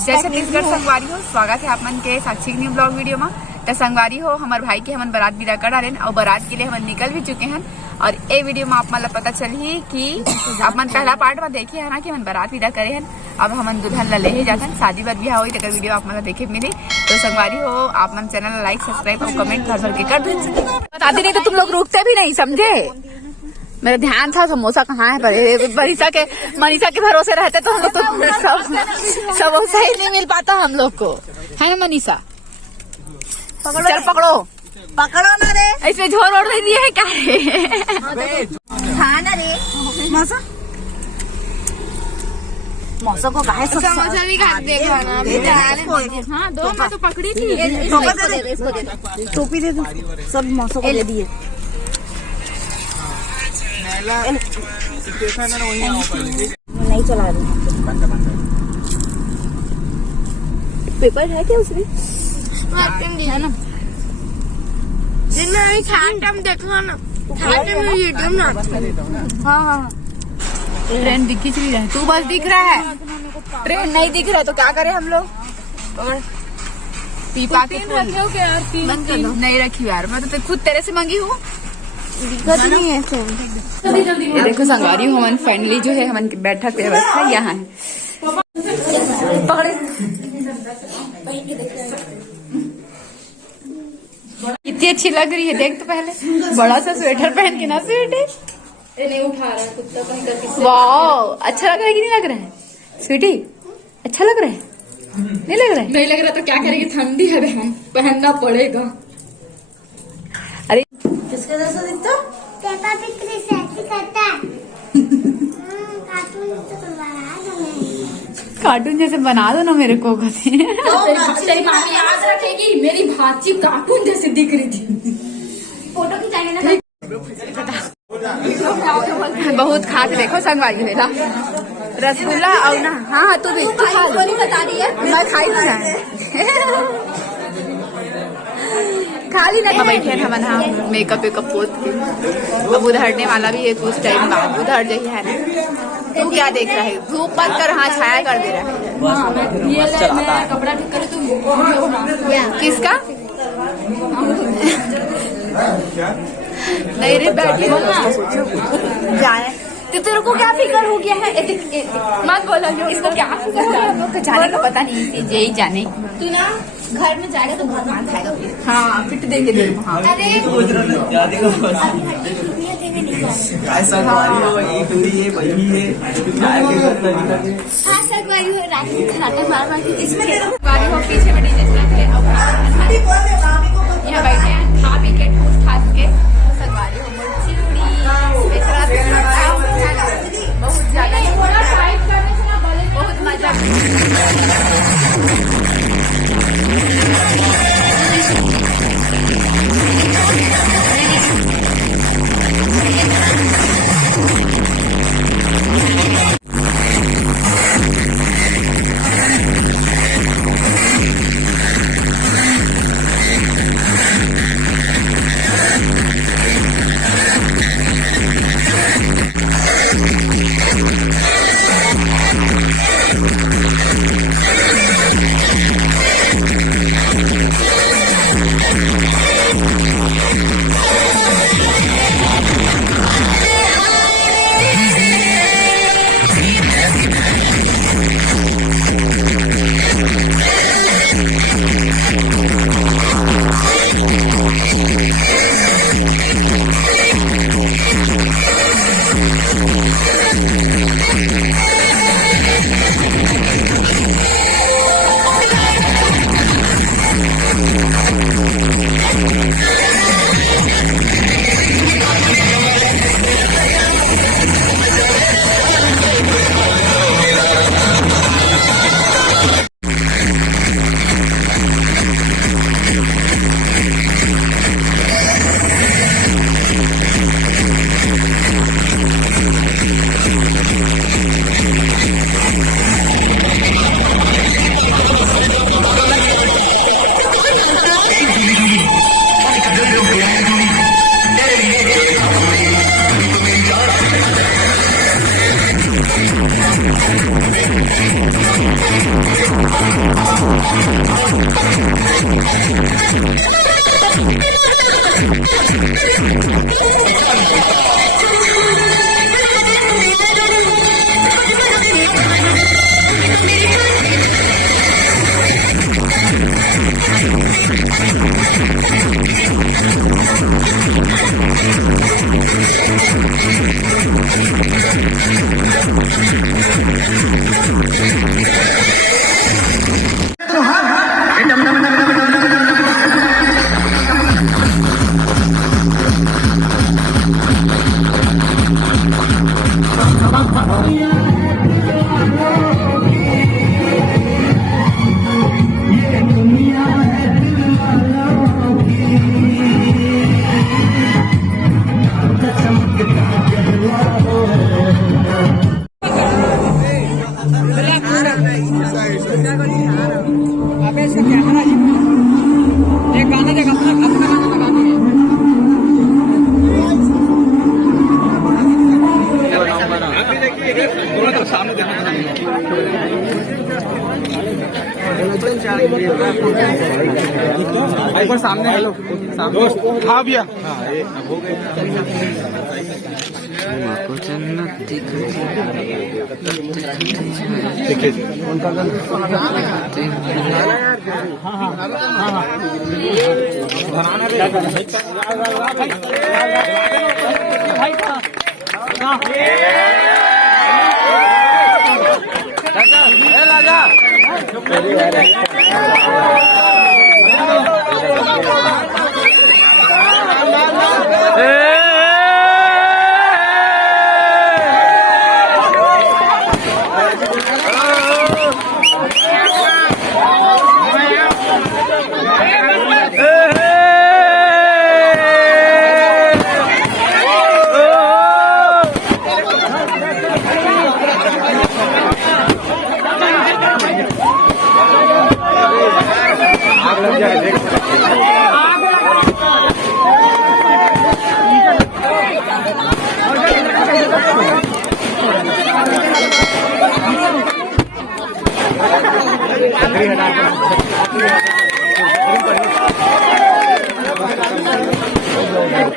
जय छत्तीसगढ़ संगवारी हो, स्वागत है आप मन के साक्षी न्यू ब्लॉग वीडियो में। तो संगवारी हो, हमारे भाई के हमन बारात विदा कर डाले और बारात के लिए हम निकल भी चुके हैं। और ए वीडियो में आप मन पता चल ही कि आप मन पहला पार्ट में देखे है ना कि हम बारात विदा करे हैं। अब हम दुल्हन ला ले ही जाते हैं, शादी बात भी हुई तो वीडियो आप मन देखे मिली। तो संगवारी हो, आप मन चैनल लाइक सब्सक्राइब और कमेंट भर भर के कर दीजिए। बताते नहीं तो तुम लोग रुकते भी नहीं, समझे। मेरा ध्यान था समोसा कहाँ है, पर मनीषा के भरोसे रहते तो हम लोग तो समोसा ही नहीं मिल पाता हम लोग को, है ना मनीषा। चल पकड़ो ना रे, इसमें झोर ओढ़ नहीं दिए है क्या रे। हाँ ना रे मौसा को काहे समोसा भी खा देखो ना। हाँ दो, मैं तो पकड़ी थी। टोपी दे दो, सब मौसा को दे दिए। नहीं चला रही पेपर है क्या उसमें, है ना। देखो ना हाँ ट्रेन दिख ही रहा है, तू बस दिख रहा है, ट्रेन नहीं दिख रहा है तो क्या करें हम लोग। पीपा के नहीं रखी यार, मैं तो खुद तेरे से मांगी हूँ। नहीं है देखो संगवारी हूँ, हमन फाइनली जो है हमन बैठक व्यवस्था यहाँ है। पकड़े कितनी अच्छी लग रही है, देख तो पहले बड़ा सा स्वेटर पहन के ना, स्वेटर नहीं उठा रहा है कुत्ता पहन करके। वाह अच्छा लग रहा है कि नहीं लग रहा है स्वीटी, अच्छा लग रहा है। नहीं लग रहा है, नहीं लग रहा तो क्या करेंगे, ठंडी है बहन, पहनना पड़ेगा। अरे किसका जैसा दिखता कार्टून जैसे बना दो ना मेरे को। तेरी मामी याद रखेगी, मेरी भाची कार्टून जैसे दिख रही थी। फोटो खिंचाएंगे ना। बहुत खाते देखो संगवारी मेरा रसगुल्ला और ना। हाँ तू भी खा बता रही है, मैं खाई खाली ना बैठे हम मेकअप वेकअप पोत के। अब उधरने वाला भी है कुछ टाइम बाद, उधर जाइए है ना। तू क्या देख रहा है, धूप मत कर, हाँ छाया कर दे रहा है। मैं कपड़ा ठीक करे तुम किसका नहीं रे बैठे जाए तो तेरे को क्या फिक्र हो गया है। मत बोलो इसको क्या फिक्र हो गया, हम लोग को जाने का पता नहीं, यही जाने। तू ना घर में जाएगा तो बहुत मार खाएगा फिर। हाँ फिट देंगे तेरे को। पीछे में डीजे चला के यहाँ बैठे हैं, खा पी के ठूस ठास के। संगवारी हो बहुत ज्यादा बहुत मजा। ऊपर सामने हेलो दोस्त। हाँ भैया आग लग जाए देख।